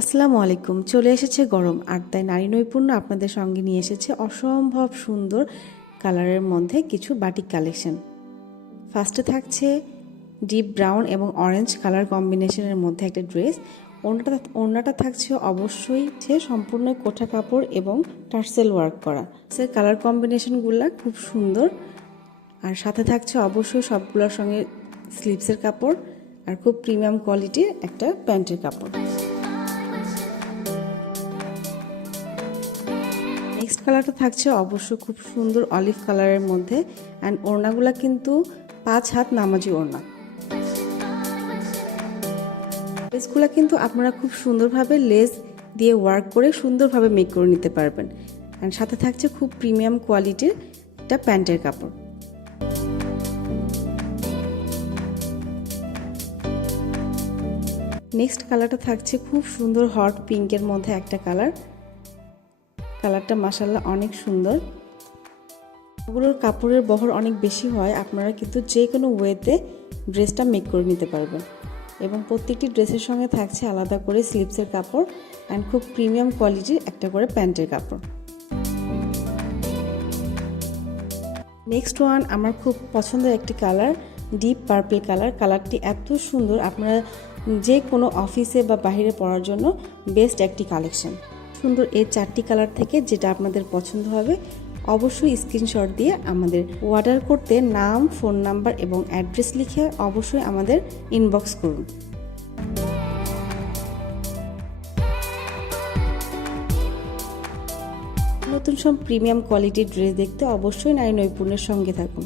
আসসালামু আলাইকুম। চলে এসেছে গরম, আর তাই নারী নৈপুণ্য আপনাদের সঙ্গে নিয়ে এসেছে অসম্ভব সুন্দর কালারের মধ্যে কিছু বাটিক কালেকশন। ফার্স্টে থাকছে ডিপ ব্রাউন এবং অরেঞ্জ কালার কম্বিনেশনের মধ্যে একটা ড্রেস। ওড়নাটা থাকছে অবশ্যই সম্পূর্ণ কোঠা কাপড় এবং টার্সেল ওয়ার্ক করা। সে কালার কম্বিনেশনগুলো খুব সুন্দর, আর সাথে থাকছে অবশ্যই সবগুলোর সঙ্গে স্লিভসের কাপড় আর খুব প্রিমিয়াম কোয়ালিটির একটা প্যান্টের কাপড়। নেক্সট কালারটা থাকছে অবশ্য খুব সুন্দর অলিভ কালারের মধ্যে, অ্যান্ড ওড়নাগুলা কিন্তু 5 হাত নামাজি ওড়না। ড্রেসগুলো কিন্তু আপনারা খুব সুন্দরভাবে লেস দিয়ে ওয়ার্ক করে সুন্দরভাবে মেক করে নিতে পারবেন, অ্যান্ড সাথে থাকছে খুব প্রিমিয়াম কোয়ালিটির একটা প্যান্টের কাপড়। নেক্সট কালারটা থাকছে খুব সুন্দর হট পিঙ্কের মধ্যে একটা কালারটা মাশাআল্লাহ অনেক সুন্দর। এগুলোর কাপড়ের বহর অনেক বেশি হয়, আপনারা কিন্তু যে কোনো ওয়েতে ড্রেসটা মেক করে নিতে পারবেন। এবং প্রত্যেকটি ড্রেসের সঙ্গে থাকছে আলাদা করে স্লিভসের কাপড় অ্যান্ড খুব প্রিমিয়াম কোয়ালিটির একটা করে প্যান্টের কাপড়। নেক্সট ওয়ান আমার খুব পছন্দের একটি কালার, ডিপ পার্পল কালার। কালারটি এত সুন্দর, আপনারা যে কোনো অফিসে বা বাইরে পরার জন্য বেস্ট একটি কালেকশন। সুন্দর এই 4টি কালার থেকে যেটা আপনাদের পছন্দ হবে অবশ্যই স্ক্রিনশট দিয়ে আমাদের অর্ডার করতে নাম, ফোন নাম্বার এবং অ্যাড্রেস লিখে অবশ্যই আমাদের ইনবক্স করুন। নতুন সব প্রিমিয়াম কোয়ালিটির ড্রেস দেখতে অবশ্যই নারী নৈপুণ্যের সঙ্গে থাকুন।